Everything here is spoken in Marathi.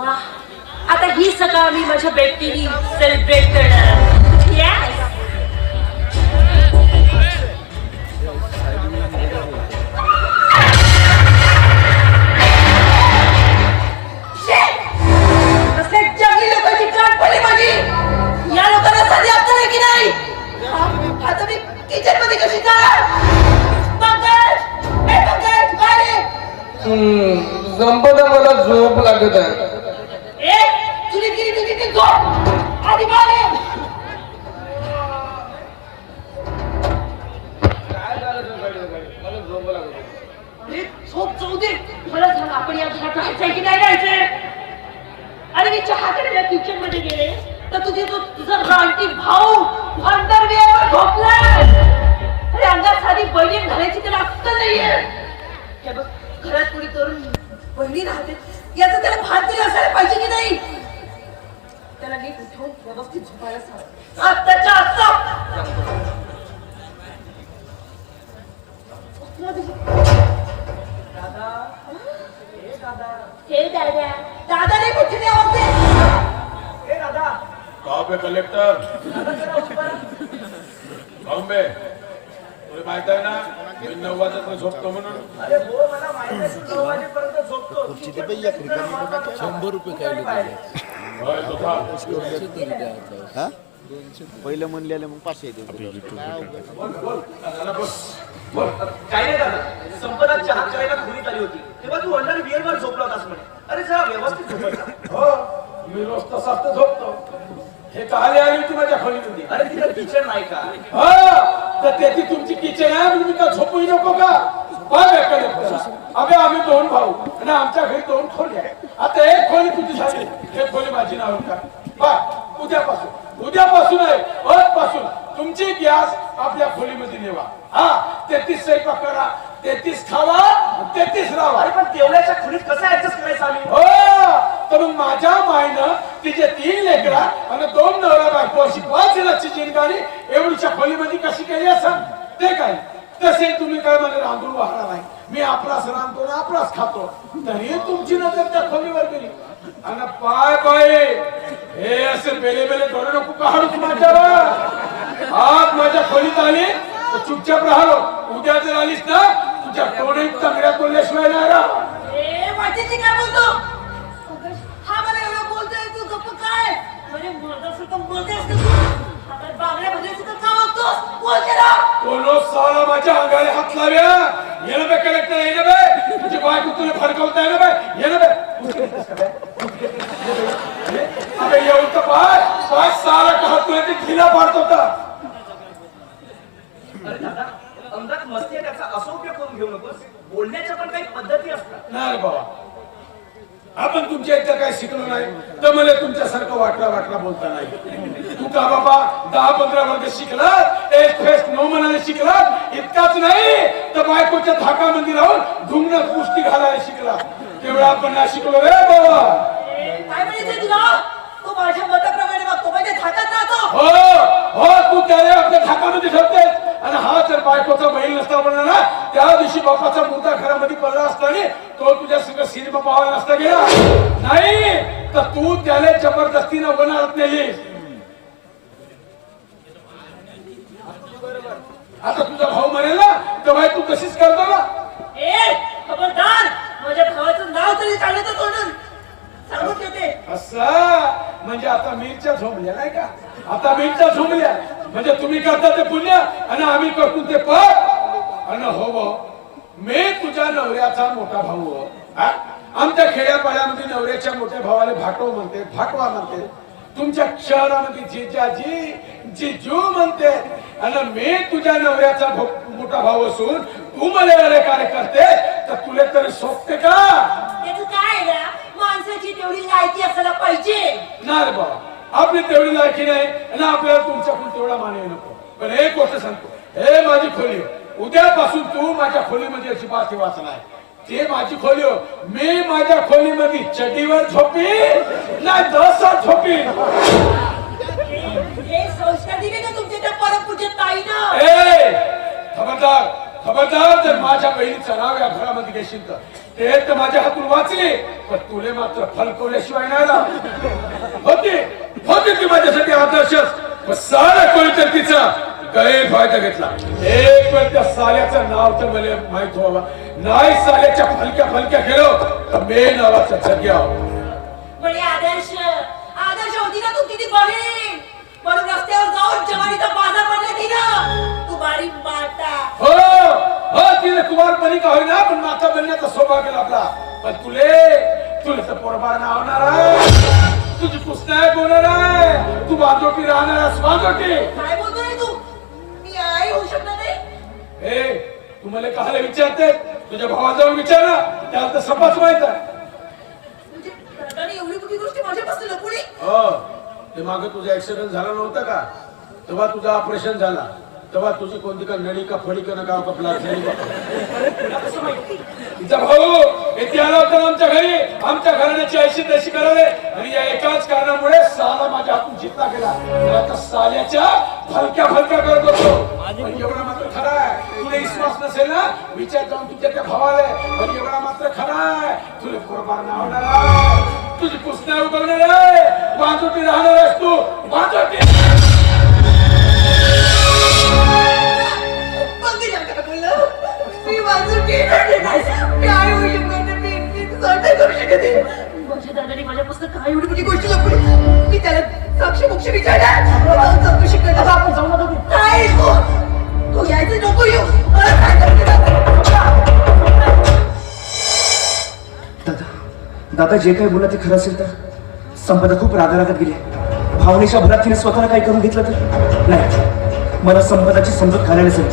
आता ही सकाळ मी माझ्या बेटीनी सेलिब्रेट करणार Yes. कसले जंगली लोकांची गाठ पडली माझी? या लोकांना साधी अक्कल आहे की नाही? आता मी किचनमध्ये कशी जाणार? पंकज! ए पंकज बाहेर ये. संपदा मला झोप लागत आहे. घरात राहायचंय की नाही राहायचंय अरे मी चहा करायला किचनमध्ये गेले तर तुझे तो तुझा रानटी भाऊ भांडर वेळेवर झोपलाय अरे अंगात साधी बहीण घालायची तर अक्कल नाहीये हे बघ घरात कुणी तरुण बहिणी राहते याचं त्याला भान तरी असायला पाहिजे की नाही? व्यवस्थित झोपायला सांग. आत्ताच्या आत्ता! हे कलेक्टर. बॉम्बे. तुला माहीत आहे ना मी नऊ वाजता झोपतो म्हणून. शंभर रुपये काय. हा पहिलं म्हणलेलं मग पाचशे येते नाही संपदा चहा करायला आली होती तेव्हा तू बिअर वर झोपला होतास म्हणे अरे जरा व्यवस्थित हो मी रोज तसाच तर झोपतो हे काले आली होती माझ्या खोलीमध्ये अरे तिथं किचन नाही का हा तर त्याची तुमची किचन आहे म्हणून मी का झोपूही नको का काय अबे आम्ही दोन भाऊ आणि आमच्या घरी दोन खोली आहे आता एक खोली तुझी झाली? एक खोली माझी नाव का उद्यापासून. उद्यापासून आहे आजपासून तुमची गॅस आपल्या खोलीमध्ये नेवा. हा तेहतीस स्वयंपाक करा तेहतीस खावा तेहतीस राहा पण तेवढ्याच्या खोलीत कसं ऍडजस्ट करायचं आम्ही? हो तर मग माझ्या मायनं तिचे तीन लेकरा आणि दोन नवरा बायको अशी पाच लाखची जिनगाडी एवढीच्या खोलीमध्ये कशी केली असं ते काय तसे तुम्ही काय मला रांधून वाहणार आपलाच रांधतो ना आपलाच खातो. तरी तुमची नजर त्या खोलीवर गेली. आणि पाय पाय हे असे बेले बेले डोळे नको काढूच माझ्यावर. आज माझ्या खोलीत आली तर चुपचाप राहलो. उद्या जर आलीस ना तुझ्या डोळे चांगल्या बोलल्याशिवाय नाही राहा ए वाटेची काय बोलतो? हा मला एवढं बोलतोय तू गप्प काय? म्हणजे मर्दासारखं बोलतेस का तू? आता बांगड्यामध्ये सुद्धा का कोनो साला माझ्या अंगाने हात लाव्या येणं बे कलेक्टर येणं बे. तुझी बायको तुला फडकवता येणं बे. येणं बे. अबे येऊन तर पाय. पाय साला का हात तुला? ते खिला पाडत होता अरे दादा अंगात मस्ती आहे त्याचा असौक्य करून घेऊ नकोस. बोलण्याच्या पण काही पद्धती असतात. नाही रे बाबा. आपण तुमच्या इथं काय शिकलो नाही तर मला तुमच्यासारखं वाटला वाटला बोलता नाही. तू का बाबा दहा पंधरा वर्ग शिकला एक फेस नो म्हणायला शिकला इतकाच नाही तर बायकोच्या धाकामध्ये राहून धुंगण पुष्टी घालायला शिकला तेवढा आपण नाही शिकलो रे बाबा. हो हो तू त्याला आपल्या धाकामध्ये ठेवतेस. आणि हा जर बायकोचा बैल नसता म्हणा ना दिवशी बापाचा मुद्दा घरामध्ये पडला असता तो तुझ्या सगळं सिनेमा पाहायला नसता गेला. नाही तर तू त्याला जबरदस्तीनं वनात नेलीस आता तुझा भाऊ म्हणेल ना तर बाई तू कशीच करतो ना? ए खबरदार माझ्या भावाचं नाव तरी काढलं तोडून सांगून देते असं? म्हणजे आता मिरच्या झोंबल्या नाही का? आता मिरच्या झोंबल्या. म्हणजे तुम्ही करता ते पुण्य आणि आम्ही करतो ते पाप. आणि हो भाऊ मी तुझ्या नवऱ्याचा मोठा भाऊ हो. हा? आमच्या खेड्यापाड्यामध्ये नवऱ्याच्या मोठ्या भावाला भाटो म्हणते भाटवा म्हणते. तुमच्या शहरामध्ये जिजाजी जिजू म्हणते. आणि मी तुझ्या नवऱ्याचा मोठा भाऊ असून तू मला कार्य करते तर तुला तरी सोपते का? काय माणसाची तेवढी लायकी असायला पाहिजे. नाही रे बाबा. आपली तेवढी लायकी नाही आणि आपल्याला तुमच्याकडून तेवढा मानवी नको. पण एक गोष्ट सांगतो. हे माझी खोली. उद्यापासून तू माझ्या खोलीमध्ये अजिबात वाच नाही. ते माझी खोली हो मी माझ्या खोलीमध्ये चटीवर झोपी नाही दसात झोपी खबरदार खबरदार जर माझ्या बहिणीचं नाव या घरामध्ये घेशील तर. ते तर माझ्या हातून वाचले पण तुले मात्र फलकवल्याशिवाय नाही होते होते ती माझ्यासाठी आदर्श सारा कोणी तर तिचा गैरफायदा घेतला. एक वेळ त्या साल्याचं नाव तर मला माहीत व्हावा नाही साल्याच्या फलक्या फलक्या गेलो तर मे नावाचा जग्या आदर्श आदर्श होती ना तू किती बहीण? म्हणून रस्त्यावर जाऊन जवानीचा बाजार म्हणले ती ना? तू बारी माता हो हो तिने कुमारपणी का होईना पण माता बनण्याचा सौभाग्य लाभला पण तुले तुला तर पोरबार नाव होणार आहे. तुझी पुस्तक आहे. तू बांधोटी राहणार आहेस बांधोटी काय बोलतो रे तू मी आई होऊ शकणार नाही हे तू मला काहाला विचारते? तुझ्या भावाजवळ विचार. ना त्याला तर सपाच माहीत आहे. म्हणजे हो. ते मागे तुझा ऍक्सिडेंट झाला नव्हता का? तेव्हा तुझा ऑपरेशन झाला. तेव्हा तुझी कोणती का नळी का फडी का गाव कपला तिचा भाऊ येथे आला होता आमच्या घरी. आमच्या घराण्याची ऐशी तशी करावे. आणि या एकाच कारणामुळे साला माझ्या हातून जिंकला गेला त्या साल्याच्या फलक्या फलक्या करत होतो. एवढा मात्र खरा आहे. तुला विश्वास नसेल ना? विचार जाऊन तुझ्या त्या भावाला. पण एवढा मात्र खरा आहे. तुला कुर्बान नाव होणार आहे. तुझी पुस्तक उगवणार आहे. बांधोटी राहणार आहेस तू. बांधोटी मग मी काय स्वतः करू शकत नाही. माझ्या दादाने माझ्या पुस्तक काय एवढी मोठी गोष्ट लपवली मी त्याला साक्ष मोक्ष विचारला. चौकशी करणार आपण जाऊ नका नाही तू तू यायचं नको येऊ. मला काय करायचं दादा दादा जे काही बोला ते खरं असेल तर. संपदा खूप रागारागात गेली भावनेच्या भरात तिने स्वतःला काही करून घेतलं तर? नाही. मला संपदाची समजूत घालायला असेल